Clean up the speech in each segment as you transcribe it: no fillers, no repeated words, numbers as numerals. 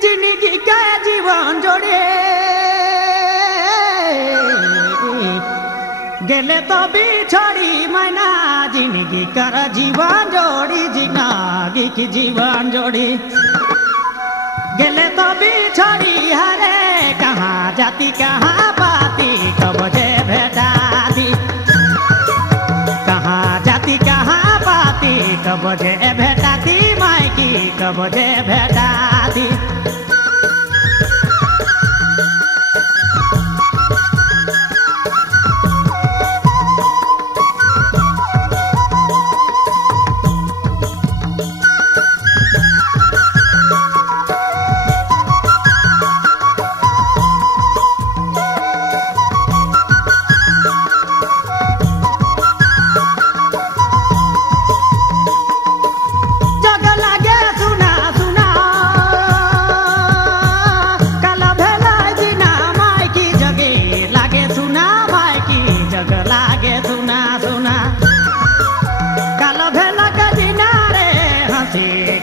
जिंदगी का जीवन जोड़े गेले तो बिछड़ी मैना जिंदगी कर जीवन जोड़ी जिंदगी की जीवन जोड़ी गेले तो बिछड़ी हरे कहाँ जाती कहाँ पाती कब जे भेटा दी कहाँ जाती कहाँ पाती कब जे भेटा दी मायकी कब जे भेटा दी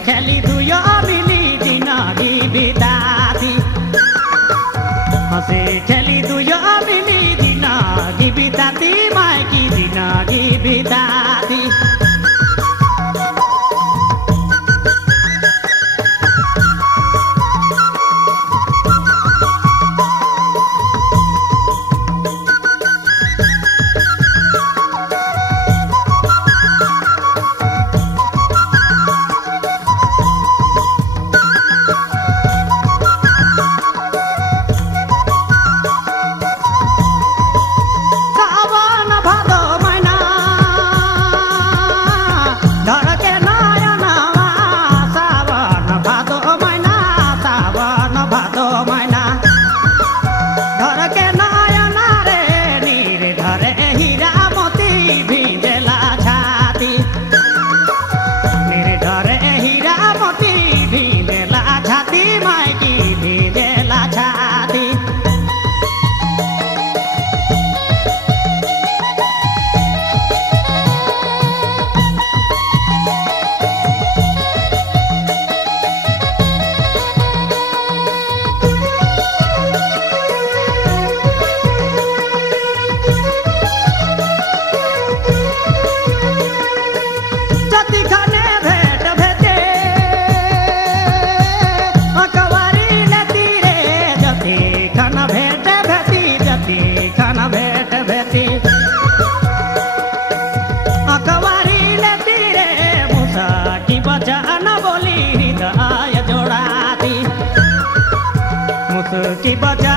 खेली दुयो मिली जिंदगी बिताती हंसी खेली दुयो मिली जिंदगी बिताती मायकी जिंदगी बिताती की बजा